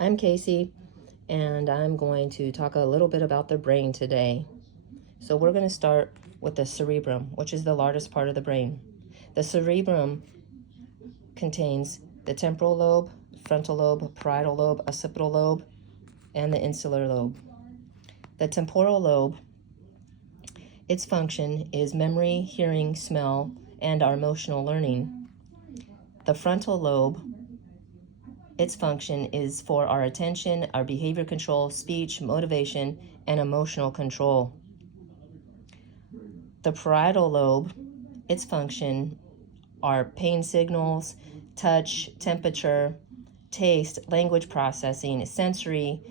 I'm Casey, and I'm going to talk a little bit about the brain today. So we're going to start with the cerebrum, which is the largest part of the brain. The cerebrum contains the temporal lobe, frontal lobe, parietal lobe, occipital lobe, and the insular lobe. The temporal lobe, its function is memory, hearing, smell, and our emotional learning. The frontal lobe, its function is for our attention, our behavior control, speech, motivation, and emotional control. The parietal lobe, its function are pain signals, touch, temperature, taste, language processing, sensory,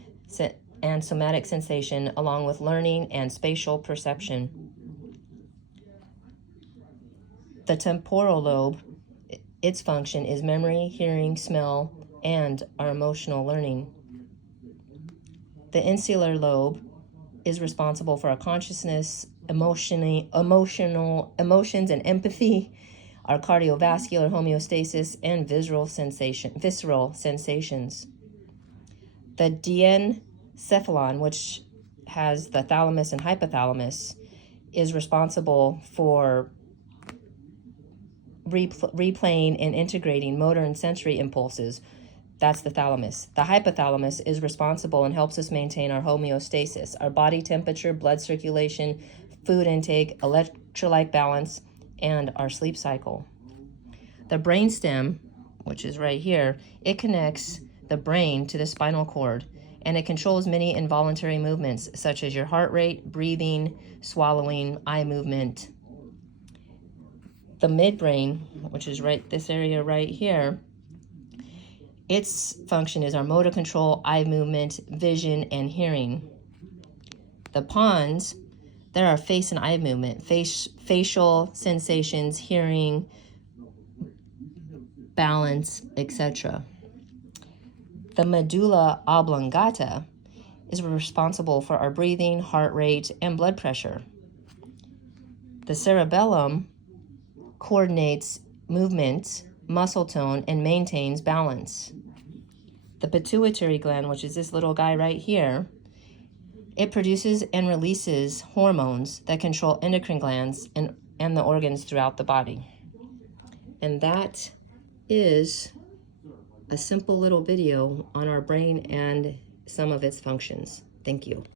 and somatic sensation, along with learning and spatial perception. The temporal lobe, its function is memory, hearing, smell, and our emotional learning. The insular lobe is responsible for our consciousness, emotions and empathy, our cardiovascular homeostasis, and visceral sensations. The diencephalon, which has the thalamus and hypothalamus, is responsible for replaying and integrating motor and sensory impulses. That's the thalamus. The hypothalamus is responsible and helps us maintain our homeostasis, our body temperature, blood circulation, food intake, electrolyte balance, and our sleep cycle. The brainstem, which is right here, it connects the brain to the spinal cord, and it controls many involuntary movements, such as your heart rate, breathing, swallowing, eye movement. The midbrain, which is this area right here, its function is our motor control, eye movement, vision, and hearing. The pons, there are face and eye movement, facial sensations, hearing, balance, etc. The medulla oblongata is responsible for our breathing, heart rate, and blood pressure. The cerebellum coordinates movement, muscle tone, and maintains balance. The pituitary gland, which is this little guy right here, it produces and releases hormones that control endocrine glands and the organs throughout the body. And that is a simple little video on our brain and some of its functions. Thank you.